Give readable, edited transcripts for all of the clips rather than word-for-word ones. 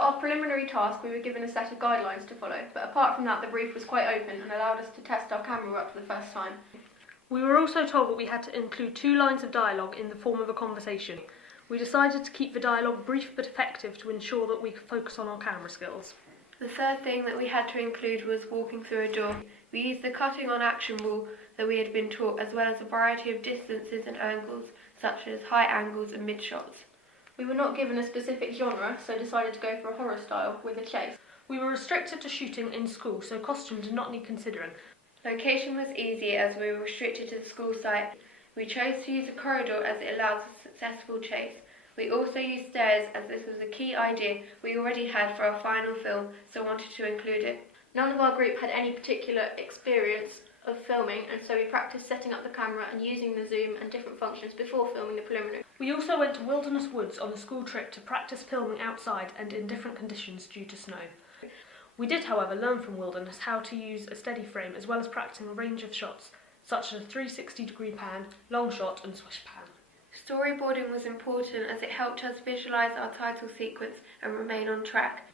For our preliminary task, we were given a set of guidelines to follow, but apart from that, the brief was quite open and allowed us to test our camera work for the first time. We were also told that we had to include 2 lines of dialogue in the form of a conversation. We decided to keep the dialogue brief but effective to ensure that we could focus on our camera skills. The third thing that we had to include was walking through a door. We used the cutting on action rule that we had been taught, as well as a variety of distances and angles, such as high angles and mid shots. We were not given a specific genre, so decided to go for a horror style with a chase. We were restricted to shooting in school, so costume did not need considering. Location was easy as we were restricted to the school site. We chose to use a corridor as it allows a successful chase. We also used stairs as this was a key idea we already had for our final film, so wanted to include it. None of our group had any particular experience of filming, and so we practiced setting up the camera and using the zoom and different functions before filming the preliminary. We also went to Wilderness Woods on a school trip to practice filming outside and in different conditions due to snow. We did, however, learn from Wilderness how to use a steady frame as well as practicing a range of shots, such as a 360-degree pan, long shot and swish pan. Storyboarding was important as it helped us visualise our title sequence and remain on track.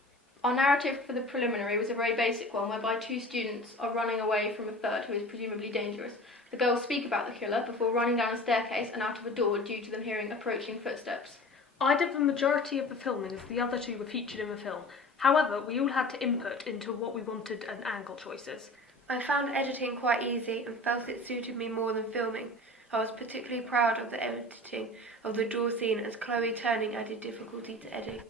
Our narrative for the preliminary was a very basic one, whereby 2 students are running away from a third who is presumably dangerous. The girls speak about the killer before running down a staircase and out of a door due to them hearing approaching footsteps. I did the majority of the filming as the other 2 were featured in the film. However, we all had to input into what we wanted and angle choices. I found editing quite easy and felt it suited me more than filming. I was particularly proud of the editing of the door scene as Chloe turning added difficulty to editing.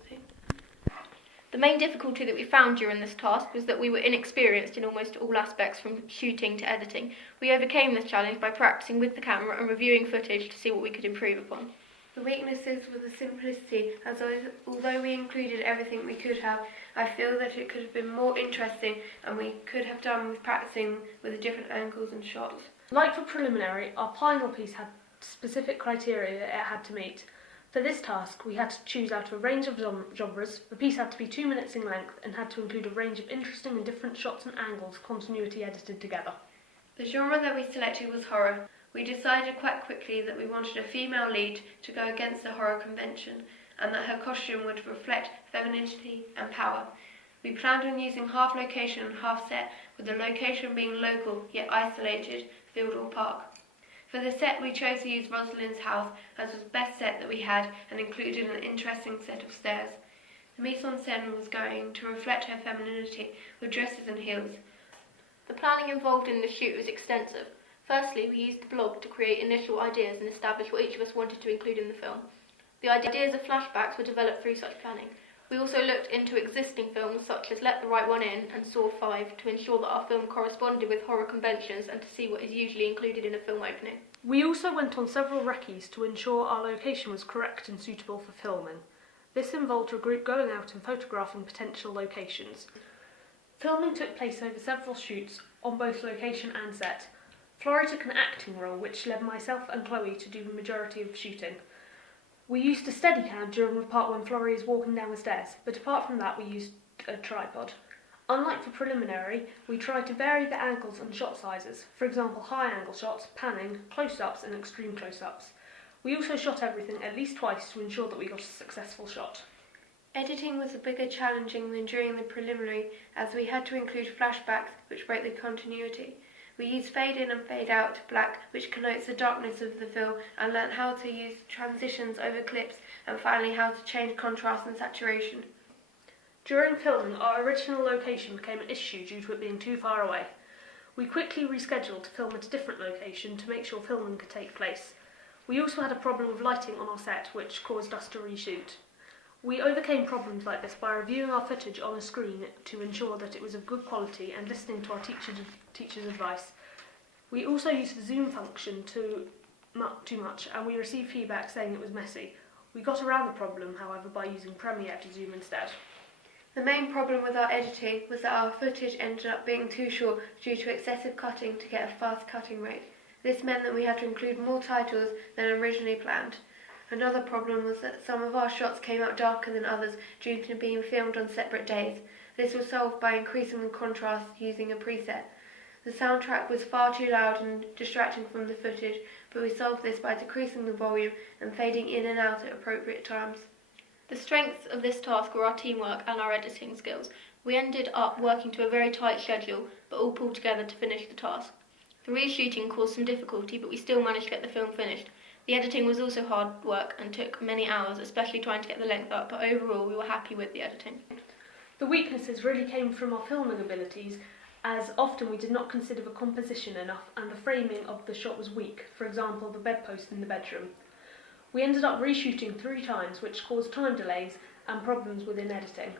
The main difficulty that we found during this task was that we were inexperienced in almost all aspects from shooting to editing. We overcame this challenge by practicing with the camera and reviewing footage to see what we could improve upon. The weaknesses were the simplicity, as although we included everything we could have, I feel that it could have been more interesting and we could have done with practicing with the different angles and shots. Like for preliminary, our final piece had specific criteria that it had to meet. For this task, we had to choose out of a range of genres. The piece had to be 2 minutes in length and had to include a range of interesting and different shots and angles, continuity edited together. The genre that we selected was horror. We decided quite quickly that we wanted a female lead to go against the horror convention and that her costume would reflect femininity and power. We planned on using half location and half set, with the location being local yet isolated, Fieldall Park. For the set, we chose to use Rosalind's house as was the best set that we had and included an interesting set of stairs. The mise-en-scène was going to reflect her femininity with dresses and heels. The planning involved in the shoot was extensive. Firstly, we used the blog to create initial ideas and establish what each of us wanted to include in the film. The ideas of flashbacks were developed through such planning. We also looked into existing films such as Let the Right One In and Saw 5 to ensure that our film corresponded with horror conventions and to see what is usually included in a film opening. We also went on several recce's to ensure our location was correct and suitable for filming. This involved a group going out and photographing potential locations. Filming took place over several shoots on both location and set. Florrie took an acting role, which led myself and Chloe to do the majority of shooting. We used a Steadicam during the part when Florrie is walking down the stairs, but apart from that we used a tripod. Unlike for preliminary, we tried to vary the angles and shot sizes, for example high angle shots, panning, close-ups and extreme close-ups. We also shot everything at least twice to ensure that we got a successful shot. Editing was a bigger challenging than during the preliminary, as we had to include flashbacks which break the continuity. We used fade in and fade out to black, which connotes the darkness of the film, and learnt how to use transitions over clips, and finally how to change contrast and saturation. During filming, our original location became an issue due to it being too far away. We quickly rescheduled to film at a different location to make sure filming could take place. We also had a problem with lighting on our set, which caused us to reshoot. We overcame problems like this by reviewing our footage on a screen to ensure that it was of good quality and listening to our teacher's advice. We also used the zoom function too much, and we received feedback saying it was messy. We got around the problem, however, by using Premiere to zoom instead. The main problem with our editing was that our footage ended up being too short due to excessive cutting to get a fast cutting rate. This meant that we had to include more titles than originally planned. Another problem was that some of our shots came out darker than others due to being filmed on separate days. This was solved by increasing the contrast using a preset. The soundtrack was far too loud and distracting from the footage, but we solved this by decreasing the volume and fading in and out at appropriate times. The strengths of this task were our teamwork and our editing skills. We ended up working to a very tight schedule, but all pulled together to finish the task. The reshooting caused some difficulty, but we still managed to get the film finished. The editing was also hard work and took many hours, especially trying to get the length up, but overall we were happy with the editing. The weaknesses really came from our filming abilities, as often we did not consider the composition enough and the framing of the shot was weak, for example the bedpost in the bedroom. We ended up reshooting 3 times, which caused time delays and problems within editing.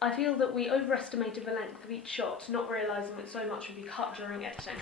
I feel that we overestimated the length of each shot, not realising that so much would be cut during editing.